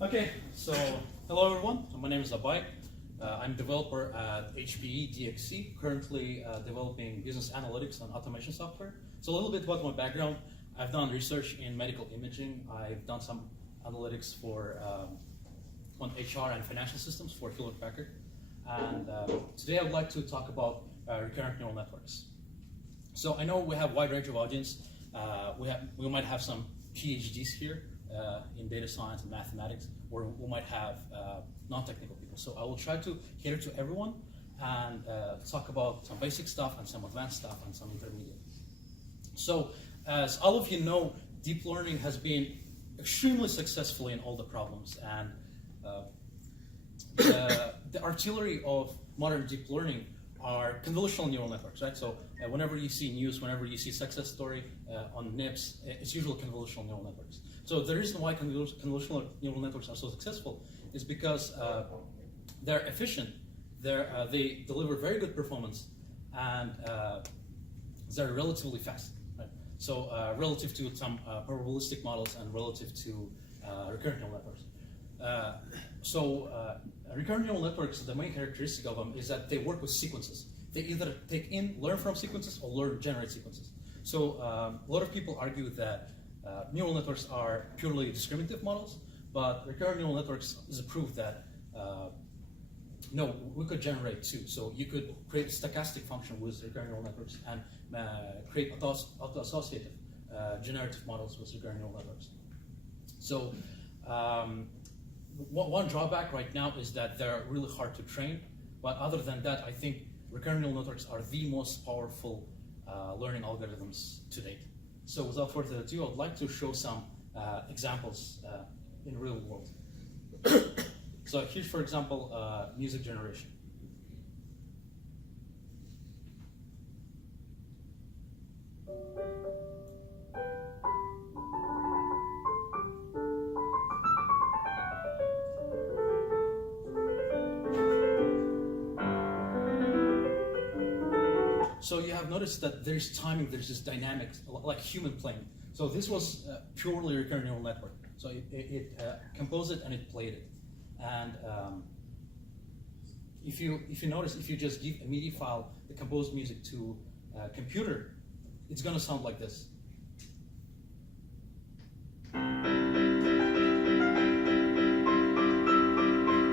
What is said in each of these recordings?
Okay, so hello everyone. So my name is Abai. I'm a developer at HPE DXC, currently developing business analytics and automation software. So a little bit about my background. I've done research in medical imaging. I've done some analytics for on HR and financial systems for Hewlett Packard. And today I would like to talk about recurrent neural networks. So I know we have a wide range of audience. We might have some PhDs here in data science and mathematics, or we might have non-technical people. So I will try to cater to everyone and talk about some basic stuff and some advanced stuff and some intermediate. So as all of you know, deep learning has been extremely successful in all the problems, and the artillery of modern deep learning are convolutional neural networks, right? So whenever you see news, whenever you see success story on NIPS, it's usually convolutional neural networks. So the reason why convolutional neural networks are so successful is because they're efficient, they deliver very good performance, and they're relatively fast, right? So relative to some probabilistic models and relative to recurrent neural networks. Recurrent neural networks, the main characteristic of them is that they work with sequences. They either take in, learn from sequences, or generate sequences. So a lot of people argue that neural networks are purely discriminative models, but recurrent neural networks is a proof that no, we could generate too. So you could create a stochastic function with recurrent neural networks and create auto-associative generative models with recurrent neural networks. So one drawback right now is that they're really hard to train, but other than that, I think recurrent neural networks are the most powerful learning algorithms to date. So without further ado, I'd like to show some examples in real world. So here's, for example, music generation. So you have noticed that there's timing, there's this dynamics, like human playing. So this was purely recurrent neural network. So it composed it and it played it. And if you notice, if you just give a MIDI file, the composed music to a computer, it's gonna sound like this.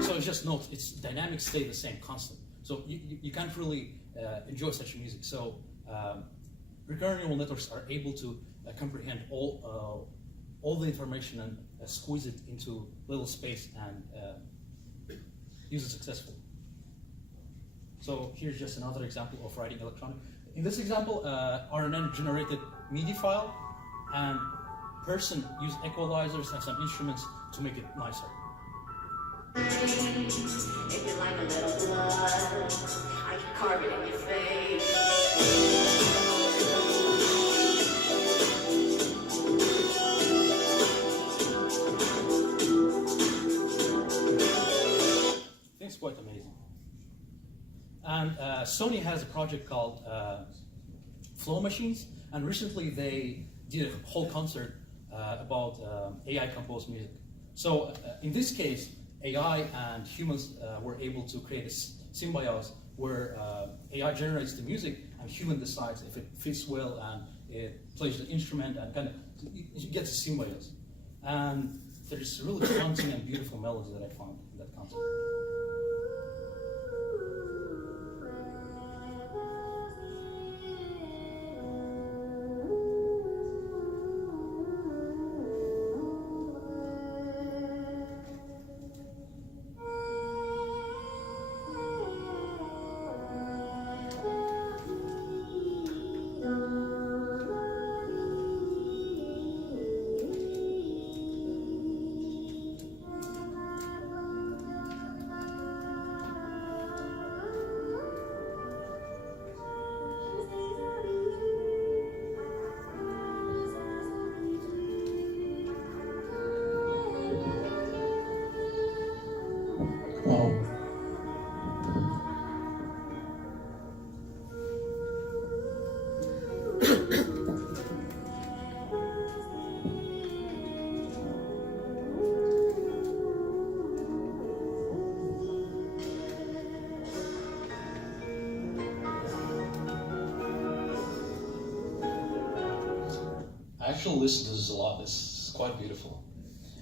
So it's just notes, its dynamics stay the same, constant. So you can't really enjoy such music. So recurrent neural networks are able to comprehend all the information and squeeze it into little space and use it successfully. So here's just another example of writing electronic. In this example, RNN generated MIDI file, and person used equalizers and some instruments to make it nicer. If you like a little blood, I can carve it in your face. I think it's quite amazing. And Sony has a project called Flow Machines, and recently they did a whole concert about AI composed music. So in this case, AI and humans were able to create a symbiosis where AI generates the music and human decides if it fits well and it plays the instrument and kind of it gets a symbiosis. And there's really haunting and beautiful melody that I found in that concert. actually listen to this a lot. This is quite beautiful.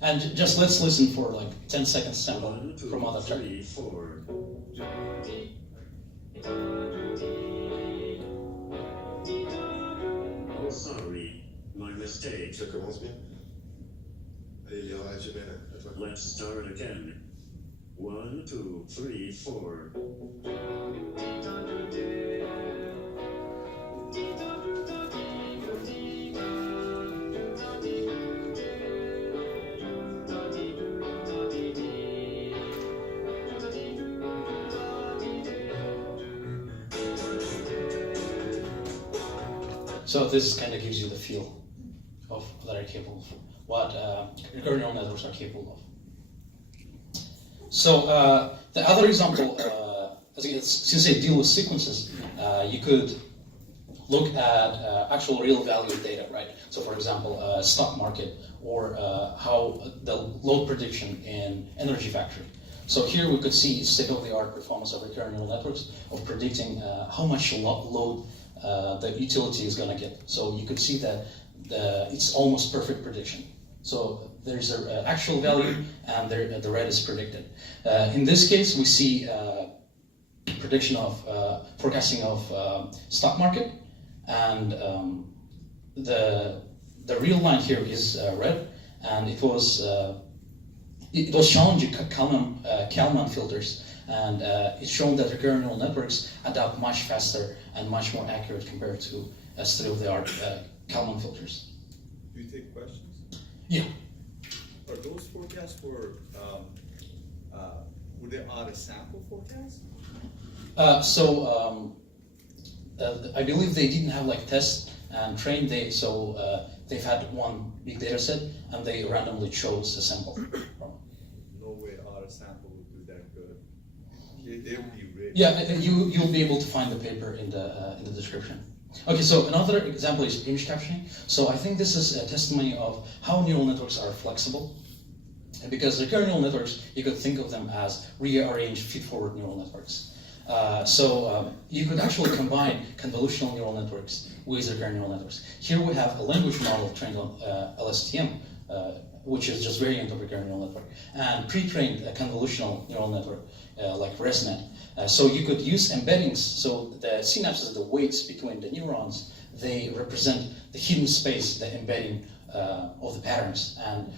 And just let's listen for like 10 seconds sample 1, 2, from other track. 3, 4. Oh, sorry. My mistake. Ça commence bien. Allez, Léa, Jimena, à toi. Let's start again. 1, 2, 3, 4. So this kind of gives you the feel of that are capable of what recurrent neural networks are capable of. So the other example, since they deal with sequences, you could look at actual real value data, right? So for example, stock market or how the load prediction in energy factory. So here we could see state-of-the-art performance of recurrent neural networks of predicting how much load the utility is going to get. So you could see that it's almost perfect prediction. So there's an actual value and the red is predicted. In this case, we see prediction of forecasting of stock market, and the real line here is red, and it was challenging Kalman filters, and it's shown that recurrent neural networks adapt much faster and much more accurate compared to state-of-the-art Kalman filters. Do you take questions? Yeah. Are those forecasts were they out of sample forecasts? I believe they didn't have like test and train. They've had one big data set and they randomly chose a sample from. No way out of sample would do that good. They would be rich. Yeah, you'll be able to find the paper in the description. Okay, so another example is image captioning. So I think this is a testimony of how neural networks are flexible. And because recurrent neural networks, you could think of them as rearranged feed-forward neural networks. You could actually combine convolutional neural networks with recurrent neural networks. Here we have a language model trained on LSTM, which is just variant of recurrent neural network, and pre-trained convolutional neural network like ResNet. So you could use embeddings. So the synapses, the weights between the neurons, they represent the hidden space, the embedding of the patterns. And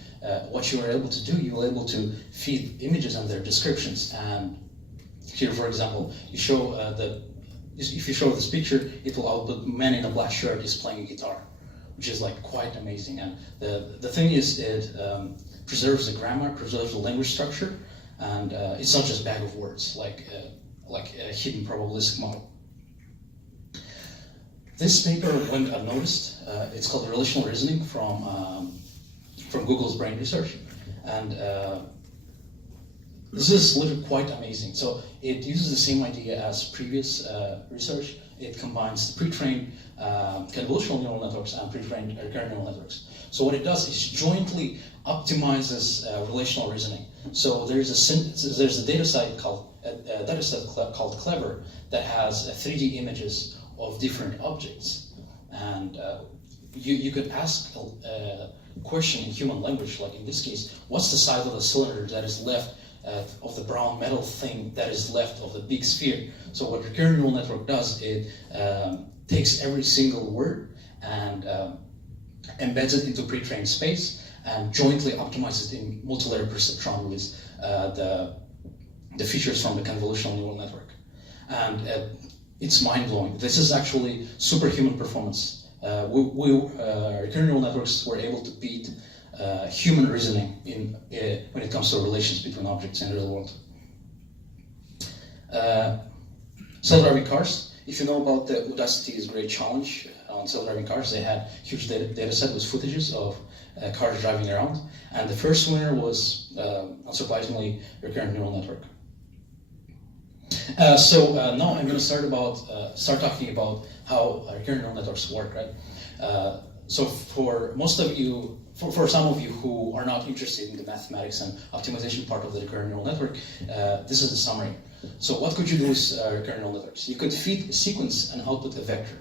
what you were able to do, you were able to feed images and their descriptions. And here, for example, you show if you show this picture, it will output a man in a black shirt is playing a guitar, which is like quite amazing. And the thing is, it preserves the grammar, preserves the language structure, and it's not just a bag of words like a hidden probabilistic model. This paper went unnoticed. It's called Relational Reasoning from Google's Brain Research, and this is literally quite amazing. So it uses the same idea as previous research. It combines pre-trained convolutional neural networks and pre-trained recurrent neural networks. So what it does is jointly optimizes relational reasoning. So there's a dataset called Clever that has 3D images of different objects, and you could ask a question in human language, like in this case, what's the size of the cylinder that is left of the brown metal thing that is left of the big sphere? So what recurrent neural network does, it takes every single word and embeds it into pre-trained space and jointly optimizes it in multilayer perceptron with the features from the convolutional neural network. And it's mind-blowing. This is actually superhuman performance. Recurrent neural networks were able to beat human reasoning when it comes to relations between objects in the real world. Self-driving cars. If you know about the Audacity's great challenge on self-driving cars, they had huge data set with footages of cars driving around, and the first winner was, unsurprisingly, recurrent neural network. Now I'm going to start talking about how recurrent neural networks work, right? So for most of you, for some of you who are not interested in the mathematics and optimization part of the recurrent neural network, this is the summary. So what could you do with recurrent neural networks? You could feed a sequence and output a vector.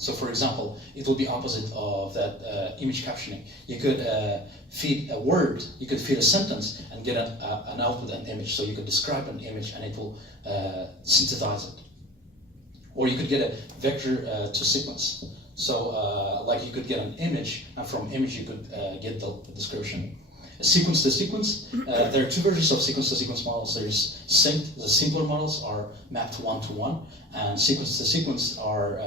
So for example, it will be opposite of that image captioning. You could feed a word, you could feed a sentence and get an output, an image. So you could describe an image and it will synthesize it. Or you could get a vector to sequence. So like you could get an image, and from image you could get the description. Sequence to sequence, there are two versions of sequence to sequence models. There's synced, the simpler models are mapped one-to-one, and sequence to sequence are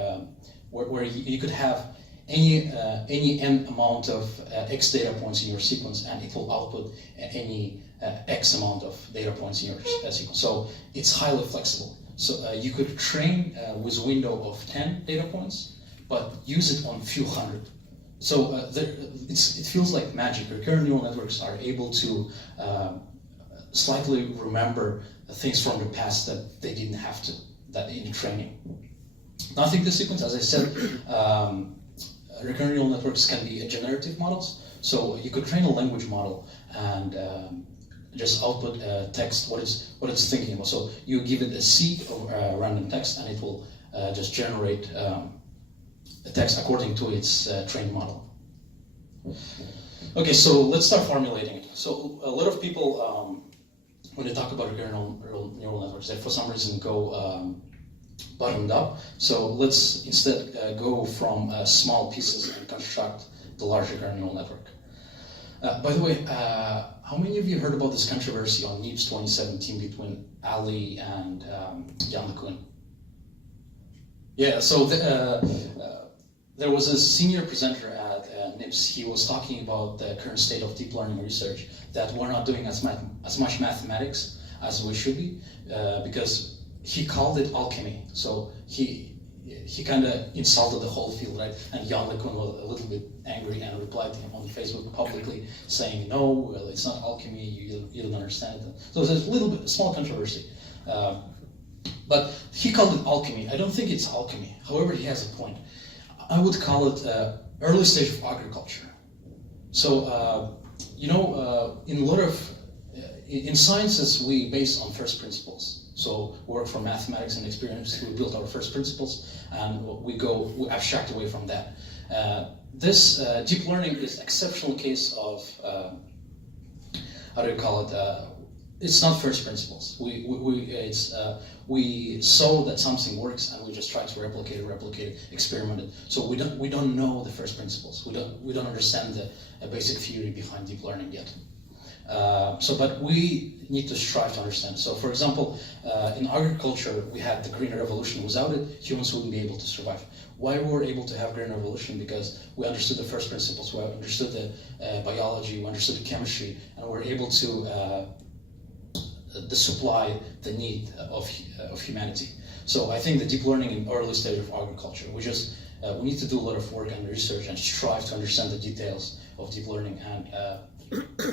where you could have any n amount of x data points in your sequence, and it will output any x amount of data points in your sequence. So it's highly flexible. So you could train with a window of 10 data points, but use it on few hundred. So it feels like magic. Recurrent neural networks are able to slightly remember things from the past that they didn't have to, that in training. Nothing to sequence, as I said, recurrent neural networks can be generative models. So you could train a language model and just output text, what it's thinking about. So you give it a seed of random text, and it will just generate a text according to its trained model. Okay, so let's start formulating it. So a lot of people, when they talk about recurrent neural networks, they for some reason go bottomed up. So let's instead go from small pieces and construct the large recurrent neural network. By the way, how many of you heard about this controversy on NIPS 2017 between Ali and Jan LeCun? Yeah, so there was a senior presenter at NIPS. He was talking about the current state of deep learning research, that we're not doing as much mathematics as we should be, because he called it alchemy. So he kind of insulted the whole field, right? And Jan LeCun was a little bit angry and replied to him on Facebook publicly saying, no, well, it's not alchemy, you don't understand it. So there's a little bit, small controversy. But he called it alchemy. I don't think it's alchemy. However, he has a point. I would call it early stage of agriculture. So, in a lot of, in sciences, we base on first principles. So we work from mathematics and experience, we build our first principles, and we abstract away from that. This deep learning is exceptional case of, how do you call it? It's not first principles. We saw that something works, and we just try to replicate it, experiment it. So we don't know the first principles. We don't understand the basic theory behind deep learning yet. But we need to strive to understand. So, for example, in agriculture, we had the Green Revolution. Without it, humans wouldn't be able to survive. Why we were able to have Green Revolution? Because we understood the first principles, we understood the biology, we understood the chemistry, and we were able to supply the need of humanity. So I think the deep learning in early stage of agriculture, we need to do a lot of work and research and strive to understand the details of deep learning, and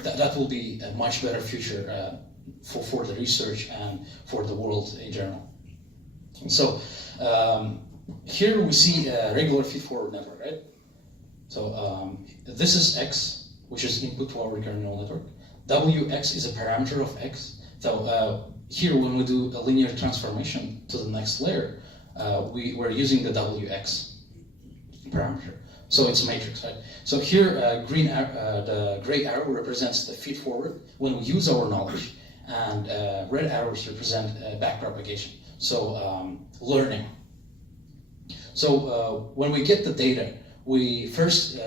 that will be a much better future for the research and for the world in general. So here we see a regular feed-forward network, right? So this is X, which is input to our recurrent neural network. Wx is a parameter of X. So here, when we do a linear transformation to the next layer, we're using the Wx parameter. So it's a matrix, right? So here, the gray arrow represents the feed forward when we use our knowledge, and red arrows represent backpropagation. So learning. So when we get the data, we first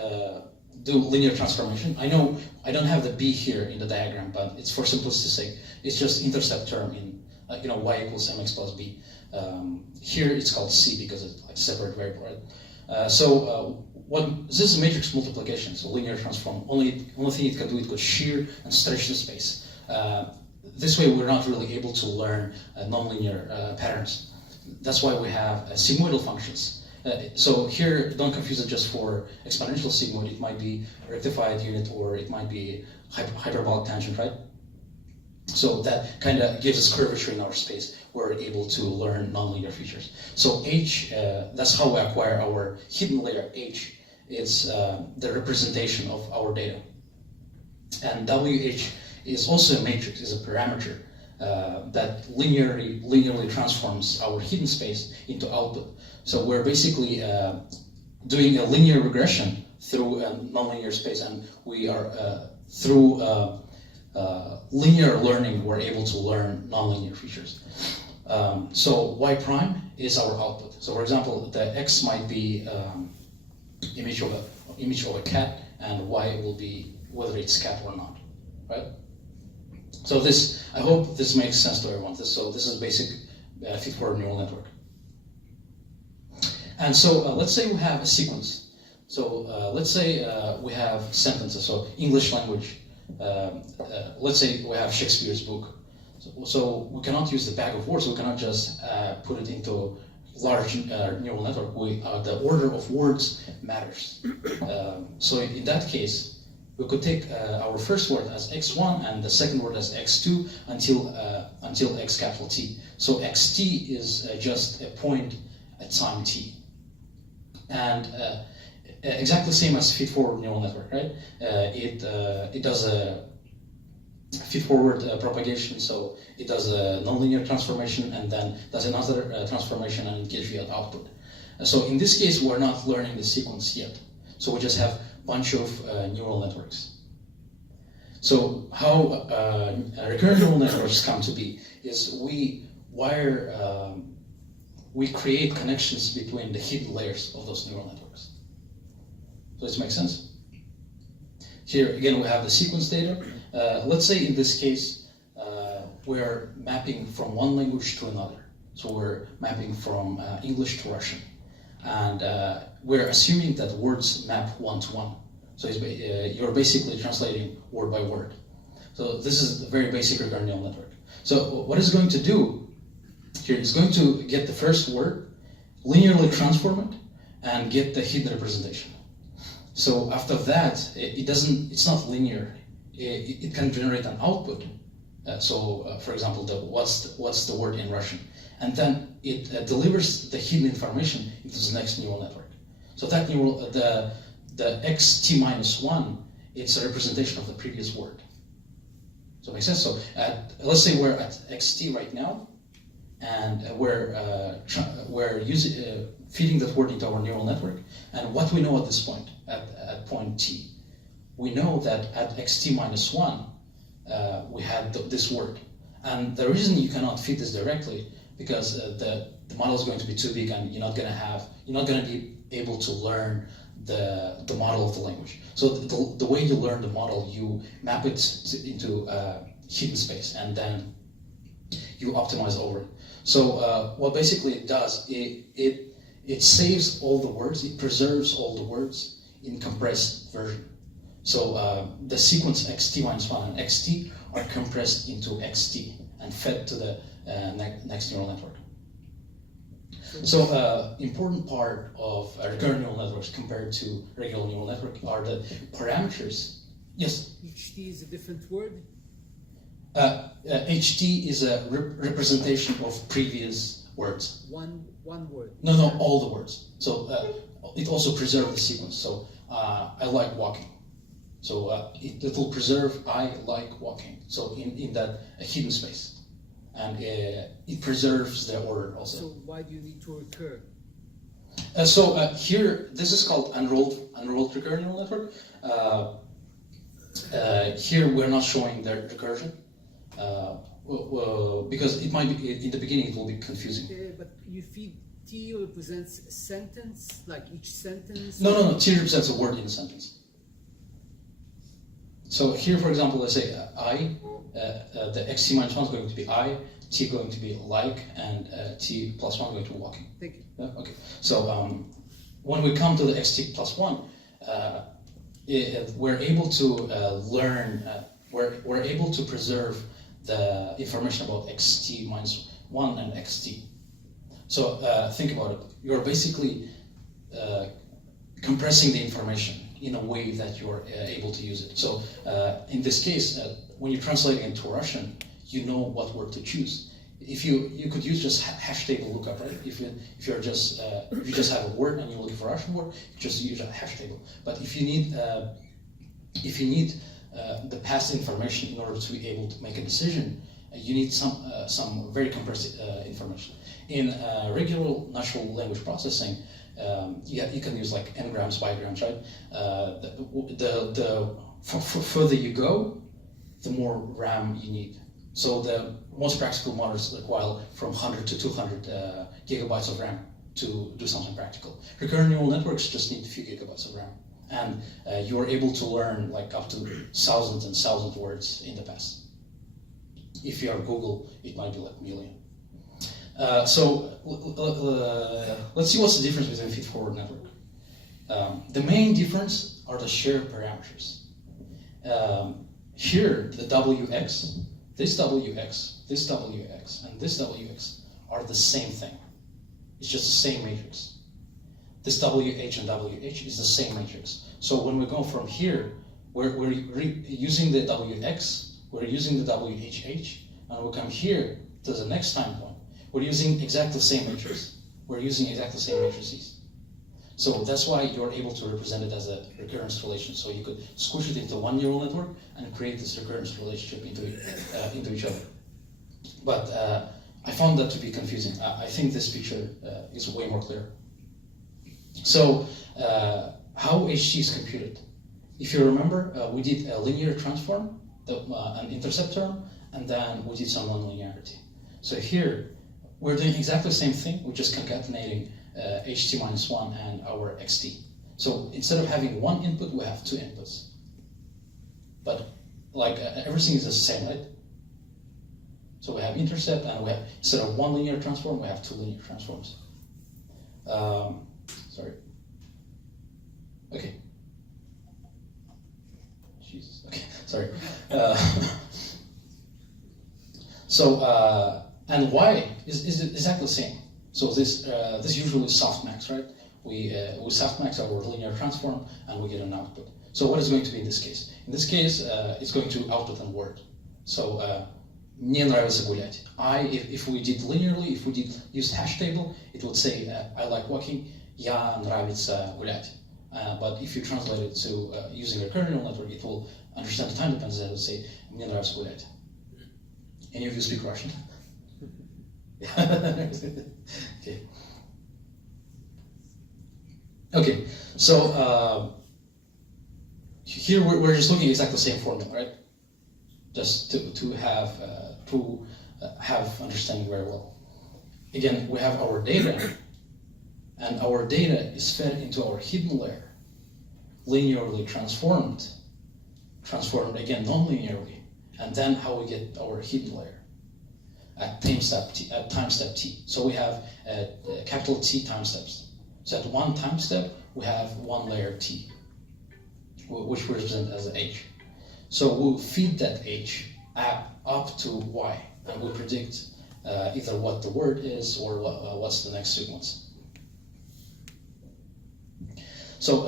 do linear transformation. I know I don't have the b here in the diagram, but it's for simplicity's sake. It's just intercept term in y equals mx plus b. Here it's called c because it's like separate variable, right? This is a matrix multiplication, so linear transform. Only thing it can do, it could shear and stretch the space. This way, we're not really able to learn nonlinear patterns. That's why we have sigmoidal functions. So here, don't confuse it just for exponential sigmoid. It might be rectified unit, or it might be hyperbolic tangent, right? So that kind of gives us curvature in our space. We're able to learn nonlinear features. So H, that's how we acquire our hidden layer. H is the representation of our data. And WH is also a matrix, is a parameter that linearly transforms our hidden space into output. So we're basically doing a linear regression through a nonlinear space, and we are through linear learning, we're able to learn nonlinear features. So y prime is our output. So for example, the x might be image of a cat, and y will be whether it's cat or not, right? So this, I hope this makes sense to everyone. So this is basic feed-forward neural network. And so let's say we have a sequence. So let's say we have sentences. So English language. Let's say we have Shakespeare's book. So we cannot use the bag of words. We cannot just put it into large neural network. The order of words matters. So in that case, we could take our first word as x1 and the second word as x2 until x capital T. So xt is just a point at time t. And exactly the same as feed-forward neural network, right? It does a feed-forward propagation, so it does a nonlinear transformation and then does another transformation, and it gives you an output. So in this case, we're not learning the sequence yet. So we just have a bunch of neural networks. So how recurrent neural networks come to be is we create connections between the hidden layers of those neural networks. Does this make sense? Here again, we have the sequence data. Let's say in this case, we're mapping from one language to another. So we're mapping from English to Russian. And we're assuming that words map one-to-one. So you're basically translating word by word. So this is a very basic recurrent neural network. So what it's going to do here is going to get the first word, linearly transform it, and get the hidden representation. So after that, it's not linear. It can generate an output. For example, what's the word in Russian? And then it delivers the hidden information into the next neural network. So that the xt minus 1, it's a representation of the previous word. So it makes sense? So let's say we're at xt right now, and we're feeding that word into our neural network. And what we know at this point, at point t, we know that at xt minus 1, we had this word. And the reason you cannot feed this directly, because the model is going to be too big, and you're not going to be able to learn the model of the language. So the way you learn the model, you map it into hidden space, and then you optimize over it. So what basically it does, it saves all the words, it preserves all the words in compressed version. So the sequence xt minus 1 and xt are compressed into xt and fed to the next neural network. So important part of recurrent neural networks compared to regular neural network are the parameters. Yes? HT is a different word? HT is a representation of previous words. One word? No, all the words. So it also preserves the sequence. So I like walking. So it will preserve I like walking. So in that hidden space. And it preserves the order also. So why do you need to recur? Here, this is called unrolled recurrent neural network. Here we're not showing the recursion because it might be, in the beginning it will be confusing. But you feed T represents a sentence, like each sentence? No, T represents a word in a sentence. So here, for example, let's say I, the xt minus 1 is going to be I, T going to be like, and T plus 1 going to be walking. Thank you. Yeah? Okay. So when we come to the xt plus 1, we're able to learn, we're able to preserve the information about xt minus 1 and xt. So think about it. You're basically compressing the information in a way that you're able to use it. So in this case, when you're translating into Russian, you know what word to choose. If you could use just hash table lookup, right? If you just have a word and you're looking for a Russian word, just use a hash table. But if you need the past information in order to be able to make a decision, you need some very compressed information. In regular natural language processing, you can use like n-grams, bigrams, right? The further you go, the more RAM you need. So the most practical models require from 100 to 200 gigabytes of RAM to do something practical. Recurrent neural networks just need a few gigabytes of RAM. And you are able to learn like up to thousands and thousands of words in the past. If you are Google, it might be like million. So let's see what's the difference between feed-forward network. The main difference are the shared parameters. Here, the WX, this WX, this WX, and this WX are the same thing. It's just the same matrix. This WH and WH is the same matrix. So when we go from here, we're using the WX, we're using the WHH, and we come here to the next time point. We're using exactly the same matrix. We're using exactly the same matrices. So that's why you're able to represent it as a recurrence relation. So you could squish it into one neural network and create this recurrence relationship into each other. But I found that to be confusing. I think this picture is way more clear. So how HT is computed? If you remember, we did a linear transform, an intercept term, and then we did some nonlinearity. So here, we're doing exactly the same thing. We're just concatenating HT minus 1 and our XT. So instead of having one input, we have two inputs. But like everything is the same, right? So we have intercept, and we have, instead of one linear transform, we have two linear transforms. Sorry. Okay. Jesus. Okay. Sorry. And Y is exactly the same. So this usually is softmax, right? We softmax our linear transform and we get an output. So what is going to be in this case? In this case, it's going to output an word. So мне нравится гулять. If we did linearly, if we did use hash table, it would say I like walking. Я нравится гулять. But if you translate it to using a recurrent neural network, it will understand the time dependency and it will say мне нравится гулять. Any of you speak Russian? Okay. Okay. So here we're just looking at exactly the same formula, right? Just to have understanding very well. Again, we have our data, and our data is fed into our hidden layer, linearly transformed again non-linearly, and then how we get our hidden layer at time step t. So we have capital T time steps. So at one time step, we have one layer t, which we represent as h. So we'll feed that h up to y, and we'll predict either what the word is or what's the next sequence. So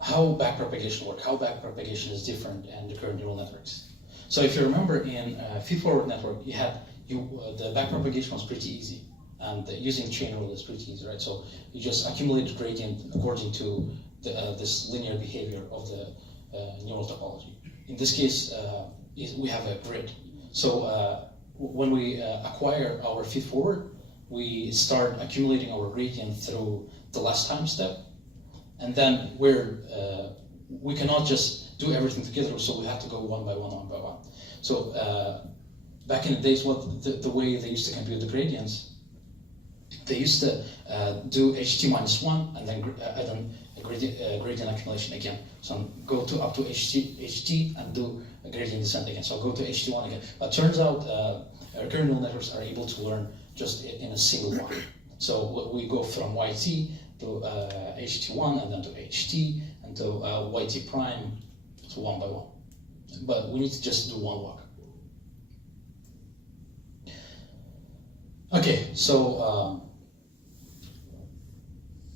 how backpropagation works? How backpropagation is different in recurrent neural networks. So if you remember, in feed-forward network, the backpropagation was pretty easy, and using chain rule is pretty easy, right? So you just accumulate the gradient according to this linear behavior of the neural topology. In this case, we have a grid. So when we acquire our feed-forward, we start accumulating our gradient through the last time step, and then we cannot just do everything together, so we have to go one by one. So back in the days, the way they used to compute the gradients, they used to do HT minus 1 and then add a gradient accumulation again. So go up to HT and do a gradient descent again. So go to HT1 again. But turns out recurrent neural networks are able to learn just in a single one. So we go from YT to HT1 and then to HT and to YT prime, so one by one. But we need to just do one walk. Okay, so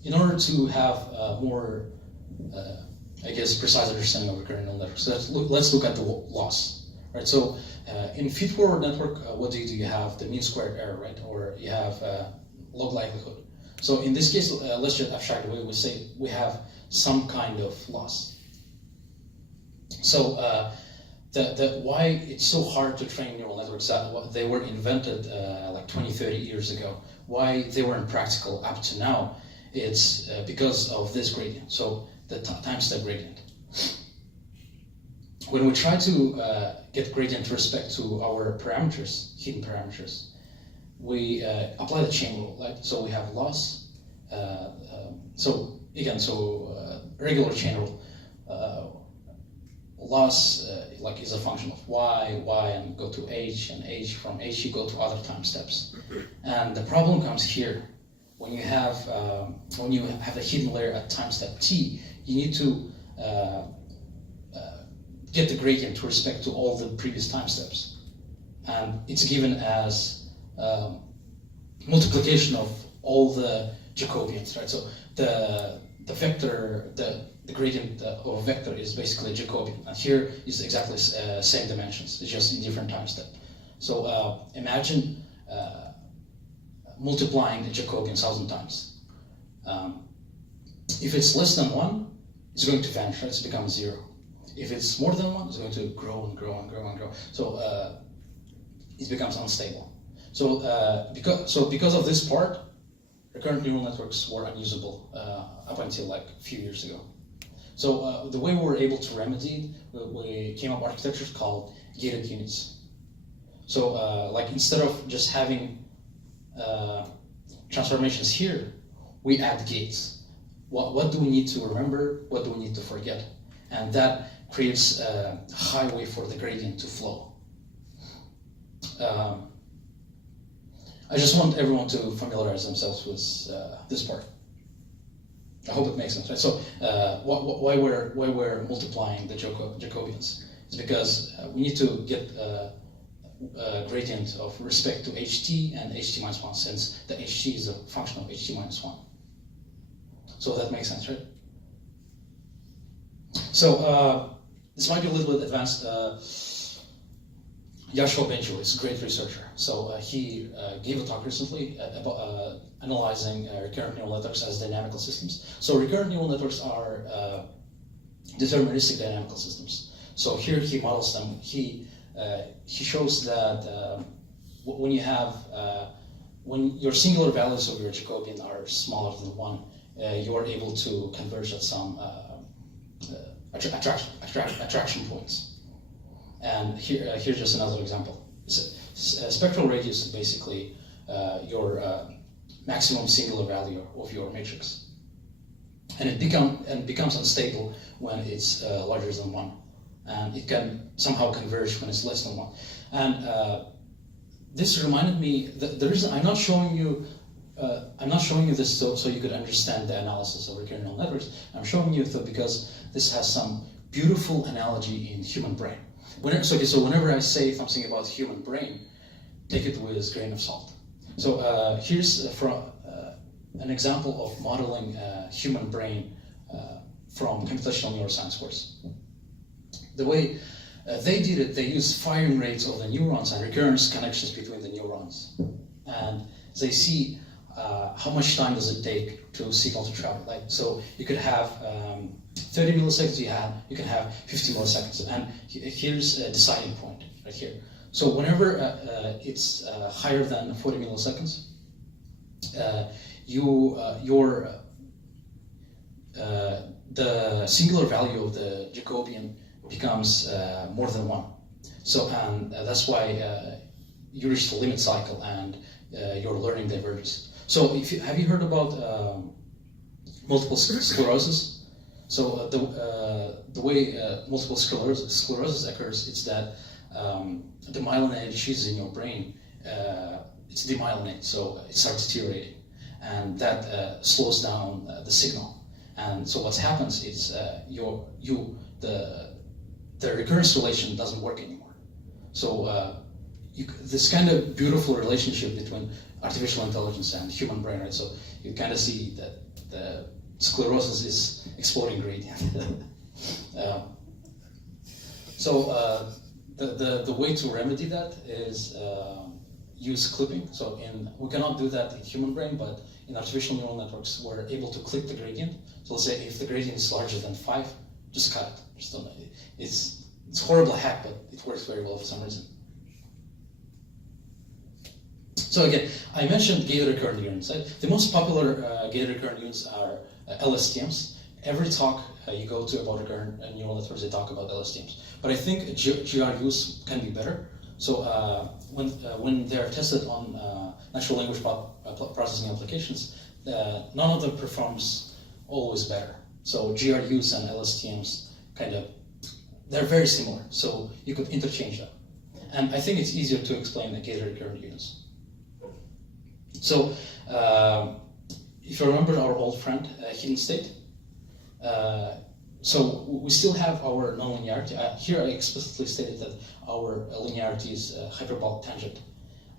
in order to have more, I guess, precise understanding of recurrent neural networks, let's look at the loss, right? So in feed-forward network, what do? You have the mean squared error, right? Or you have log likelihood. So in this case, let's just abstract away. We say we have some kind of loss. So why it's so hard to train neural networks, that they were invented like 20, 30 years ago, why they weren't practical up to now, it's because of this gradient, so the time step gradient. When we try to get gradient with respect to our parameters, hidden parameters, we apply the chain rule, right? So we have loss. Regular chain rule. Loss like is a function of y, and go to h, and h, from h you go to other time steps. And the problem comes here. When you have a hidden layer at time step t, you need to get the gradient with respect to all the previous time steps. And it's given as multiplication of all the Jacobians, right? So the vector, the gradient of a vector is basically a Jacobian. And here is exactly same dimensions, it's just in different time step. So imagine multiplying the Jacobian 1,000 times. If it's less than 1, it's going to vanish, right? It's become 0. If it's more than 1, it's going to grow and grow and grow and grow. So it becomes unstable. So because of this part, recurrent neural networks were unusable up until like a few years ago. So the way we were able to remedy it, we came up with architectures called gated units. So like instead of just having transformations here, we add gates. What do we need to remember? What do we need to forget? And that creates a highway for the gradient to flow. I just want everyone to familiarize themselves with this part. I hope it makes sense, right? So why we're multiplying the Jacobians is because we need to get a gradient of respect to ht and ht minus 1, since the ht is a function of ht minus 1. So that makes sense, right? So this might be a little bit advanced. Yashua Benchu is a great researcher. So he gave a talk recently about analyzing recurrent neural networks as dynamical systems. So recurrent neural networks are deterministic dynamical systems. So here he models them. He shows that when you have when your singular values of your Jacobian are smaller than 1, you are able to converge at some attraction points. And here's just another example. A spectral radius is basically your maximum singular value of your matrix, and it becomes unstable when it's larger than 1, and it can somehow converge when it's less than 1. And this reminded me that the reason I'm not showing you this so you could understand the analysis of recurrent neural networks. I'm showing you it because this has some beautiful analogy in human brain. So whenever I say something about human brain, take it with a grain of salt. So here's from an example of modeling human brain from computational neuroscience course. The way they did it, they used firing rates of the neurons and recurrence connections between the neurons, and they see how much time does it take to signal to travel. Like, so you could have 30 milliseconds, you can have 50 milliseconds, and here's a deciding point right here. So whenever it's higher than 40 milliseconds, the singular value of the Jacobian becomes more than 1. So and that's why you reach the limit cycle and your learning diverges. So have you heard about multiple sclerosis? So the way multiple sclerosis occurs is that the myelinated tissues in your brain, it's demyelinated, so it starts deteriorating, and that slows down the signal. And so what happens is the recurrence relation doesn't work anymore. So this kind of beautiful relationship between artificial intelligence and human brain, right? So you kind of see that the sclerosis is exploding gradient. So the way to remedy that is use clipping. So we cannot do that in human brain, but in artificial neural networks, we're able to clip the gradient. So let's say if the gradient is larger than 5, just cut it. Just don't. It's a horrible hack, but it works very well for some reason. So again, I mentioned gated recurrent units. Right? The most popular gated recurrent units are LSTMs. Every talk you go to about recurrent neural networks, they talk about LSTMs. But I think GRUs can be better. So when they're tested on natural language processing applications, none of them performs always better. So GRUs and LSTMs they're very similar. So you could interchange them. And I think it's easier to explain the gated recurrent units. So if you remember our old friend, hidden state, so we still have our nonlinearity. Here I explicitly stated that our linearity is hyperbolic tangent.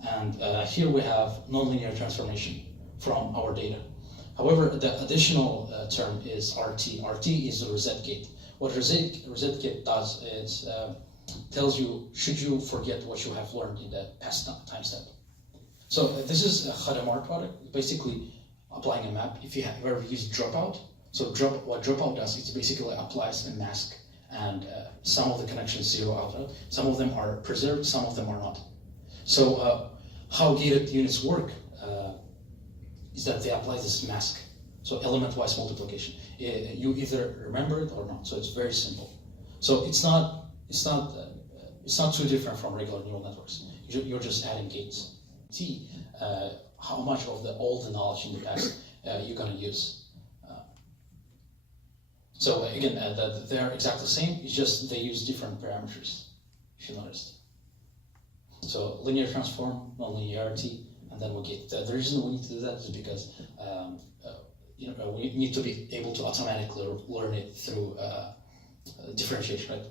And here we have nonlinear transformation from our data. However, the additional term is RT. RT is the reset gate. What reset gate does is tells you, should you forget what you have learned in the past time step. So this is a Hadamard product, basically applying a map. If you have ever used dropout, so what dropout does is basically applies a mask, and some of the connections zero out. Some of them are preserved, some of them are not. So how gated units work is that they apply this mask. So element-wise multiplication. You either remember it or not. So it's very simple. So it's not too different from regular neural networks. You're just adding gates. See how much of all the knowledge in the past you're going to use. So again, they're exactly the same. It's just they use different parameters, if you noticed. So linear transform, nonlinearity, and then we get the reason we need to do that is because we need to be able to automatically learn it through differentiation, right?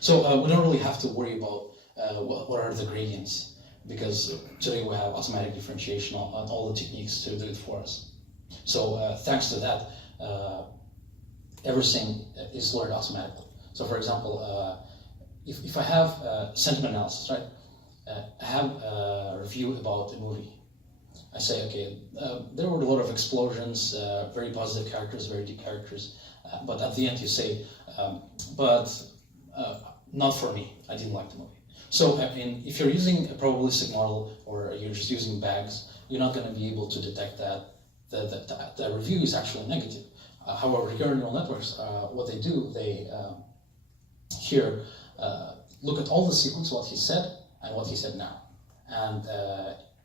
So we don't really have to worry about what are the gradients, because today we have automatic differentiation on all the techniques to do it for us. So thanks to that, everything is learned automatically. So for example, if I have sentiment analysis, right? I have a review about a movie. I say, okay, there were a lot of explosions, very positive characters, very deep characters, but at the end you say, but not for me, I didn't like the movie. So if you're using a probabilistic model or you're just using bags, you're not going to be able to detect that the review is actually negative. However, recurrent neural networks, what they do, they here look at all the sequence, what he said and what he said now, and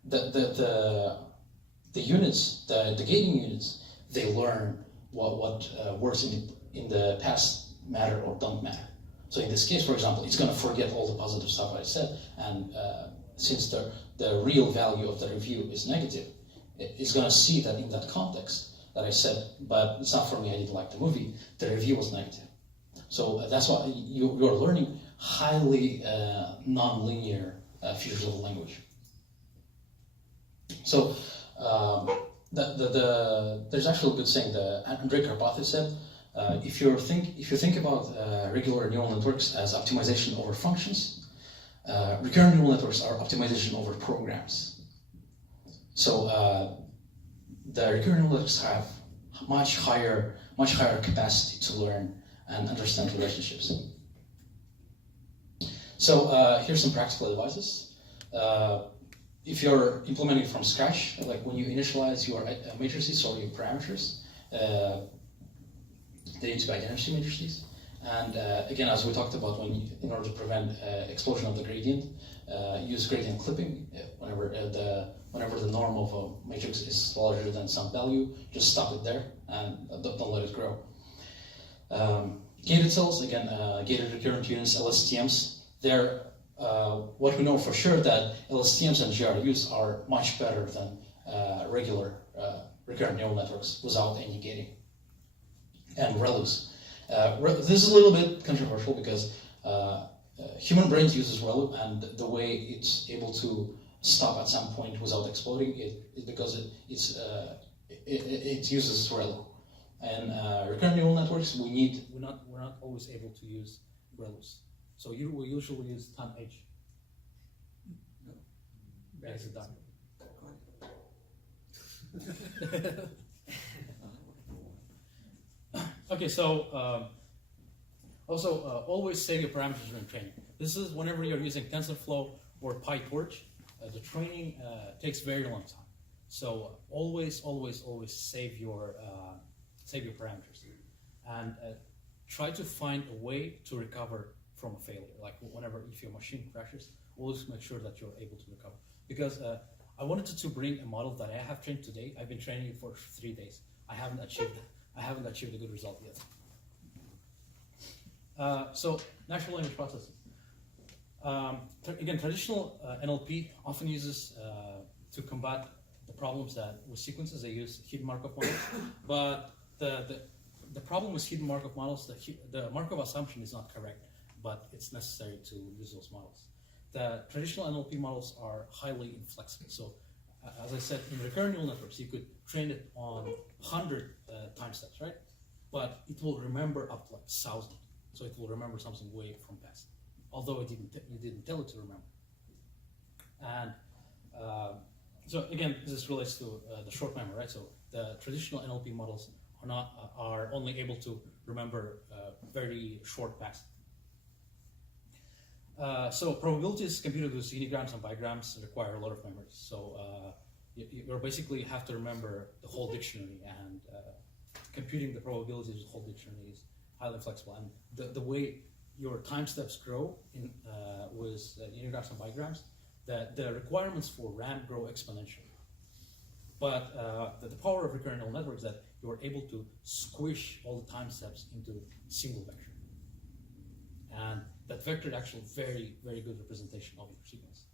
the units, the gating units, they learn what works in the past matter or don't matter. So in this case, for example, it's going to forget all the positive stuff I said, and since the real value of the review is negative, it's going to see that in that context that I said, but it's not for me, I didn't like the movie, the review was negative. So that's why you're learning highly non-linear features of the language. So there's actually a good saying. Andrei Karpathy said, if you think about regular neural networks as optimization over functions, recurrent neural networks are optimization over programs. So the recurrent neural networks have much higher capacity to learn and understand relationships. So here's some practical advices. If you're implementing from scratch, like when you initialize your matrices or your parameters, they need to be identity matrices. And again, as we talked about, in order to prevent explosion of the gradient, use gradient clipping. Whenever the norm of a matrix is larger than some value, just stop it there and don't let it grow. Gated cells, again, gated recurrent units, LSTMs. They're what we know for sure that LSTMs and GRUs are much better than regular recurrent neural networks without any gating. And ReLUs. This is a little bit controversial because human brains uses ReLU, and the way it's able to stop at some point without exploding is because it uses ReLU. And recurrent neural networks, we're not always able to use ReLUs. So we usually use TAN-H. That's it done. Okay, so also always save your parameters during training. This is whenever you're using TensorFlow or PyTorch. the training takes very long time. So always save your parameters, and try to find a way to recover from a failure. Like whenever, if your machine crashes, always make sure that you're able to recover. Because I wanted to bring a model that I have trained today. I've been training it for 3 days. I haven't achieved a good result yet. So natural language processing. Again, traditional NLP often uses to combat the problems that with sequences they use hidden Markov models, but the problem with hidden Markov models, the Markov assumption is not correct, but it's necessary to use those models. The traditional NLP models are highly inflexible. So, as I said, in recurrent neural networks, you could train it on 100 time steps, right? But it will remember up to like 1,000. So it will remember something way from past, although you didn't tell it to remember. And so again, this relates to the short memory, right? So the traditional NLP models are only able to remember very short past. So probabilities computed with unigrams and bigrams require a lot of memory. So you basically have to remember the whole dictionary, and computing the probabilities of the whole dictionary is highly flexible. And the way your time steps grow with unigrams and bigrams, the requirements for RAM grow exponentially. But the power of recurrent neural networks is that you are able to squish all the time steps into a single vector. And that vector is actually very, very good representation of your sequence.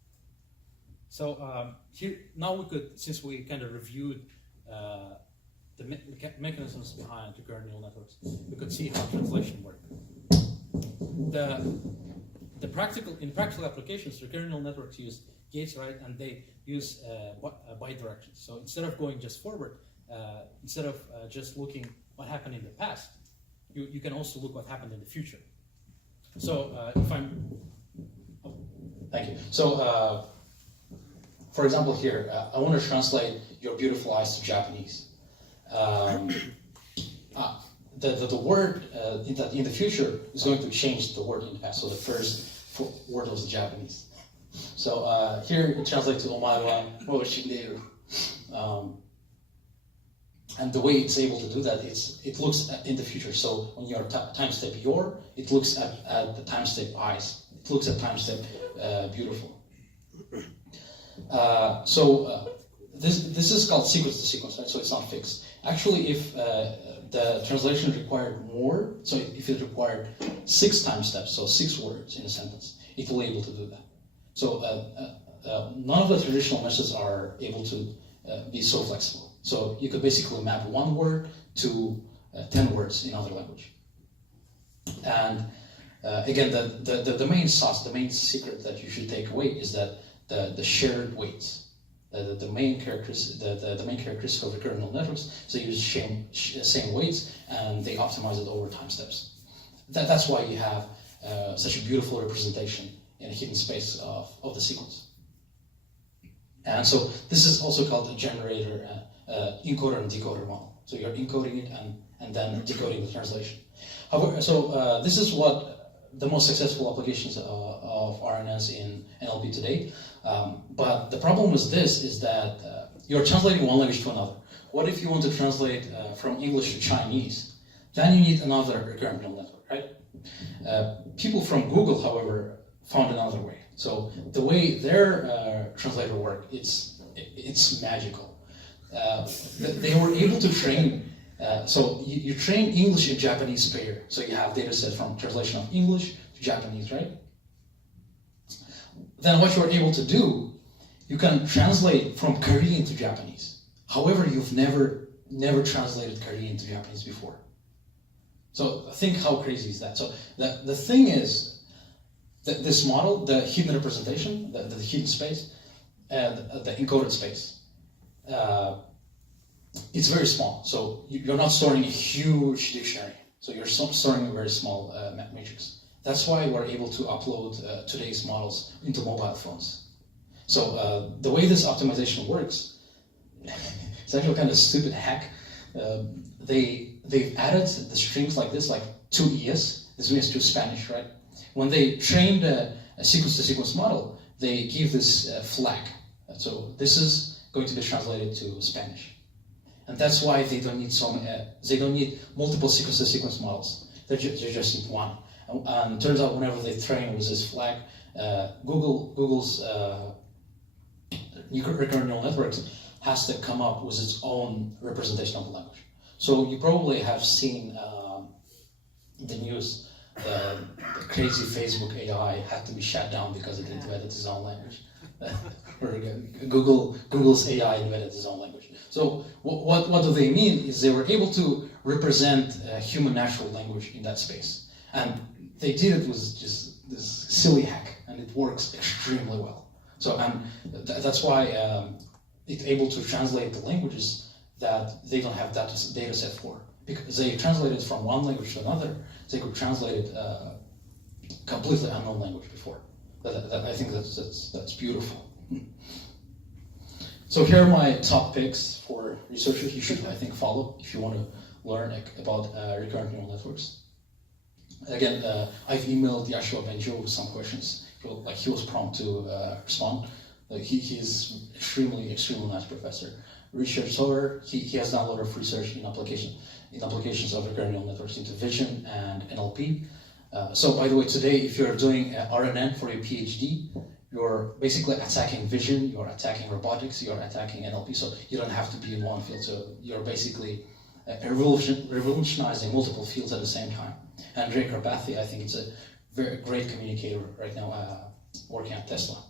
So here, now we could, since we kind of reviewed the mechanisms behind recurrent neural networks, we could see how translation works. In practical applications, recurrent neural networks use gates, right? And they use bidirections. So instead of going just forward, instead of just looking what happened in the past, you can also look what happened in the future. So if I'm... Oh, thank you. So, for example here, I want to translate your beautiful eyes to Japanese. The word in the future is going to change the word in the past. So the first word was Japanese. So here it translates to omae wa shinderu. And the way it's able to do that is it looks in the future. So when you're time step your, it looks at the time step eyes. It looks at time step beautiful. This is called sequence to sequence, right? So it's not fixed. Actually, if the translation required more, so if it required 6 time steps, so 6 words in a sentence, it will be able to do that. So none of the traditional methods are able to be so flexible. So you could basically map 1 word to 10 words in another language. And again, the main sauce, the main secret that you should take away is that the shared weights. The main characteristic of recurrent neural networks is they use same weights, and they optimize it over time steps. That's why you have such a beautiful representation in a hidden space of the sequence. And so this is also called a generator encoder and decoder model. So you're encoding it and then decoding the translation. However, so this is what the most successful applications of RNNs in NLP today. But the problem with this is that you're translating one language to another. What if you want to translate from English to Chinese? Then you need another recurrent neural network, right? People from Google, however, found another way. So the way their translator work, it's magical. They were able to train. So you train English and Japanese pair. So you have data set from translation of English to Japanese, right? Then what you're able to do, you can translate from Korean to Japanese. However, you've never translated Korean to Japanese before. So think how crazy is that. So the thing is, that this model, the hidden representation, the hidden space, and the encoded space, it's very small. So you're not storing a huge dictionary. So you're storing a very small matrix. That's why we're able to upload today's models into mobile phones. So the way this optimization works, it's actually kind of a stupid hack. They've added the strings like this, like 2 ES. This means to Spanish, right? When they trained a sequence-to-sequence model, they give this flag. So this is going to be translated to Spanish. And that's why they don't need they don't need multiple sequence models. They just need one. And turns out whenever they train with this flag, Google's recurrent neural networks has to come up with its own representation of the language. So you probably have seen the news. The crazy Facebook AI had to be shut down because it invented its own language. Or Google's AI invented its own language. So what do they mean is they were able to represent human natural language in that space. And they did it with just this silly hack, and it works extremely well. So that's why it's able to translate the languages that they don't have data set for. Because they translated from one language to another, they could translate it completely unknown language before. I think that's beautiful. So here are my top picks for researchers you should, I think, follow if you want to learn about recurrent neural networks. Again, I've emailed Yashua Benjo with some questions. He was prompt to respond. He's extremely nice professor. Richard Sower, he has done a lot of research in applications of recurrent neural networks into vision and NLP. So by the way, today, if you're doing RNN for your PhD, you're basically attacking vision, you're attacking robotics, you're attacking NLP, so you don't have to be in one field. So you're basically revolutionizing multiple fields at the same time. And Ray Karpathy, I think it's a very great communicator right now, working at Tesla.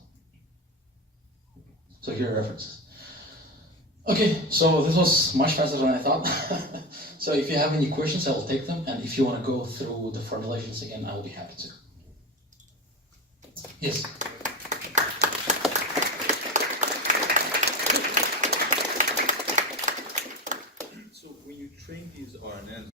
So here are references. Okay, so this was much faster than I thought. So if you have any questions, I will take them. And if you want to go through the formulations again, I will be happy to. Yes? So when you train these RNNs,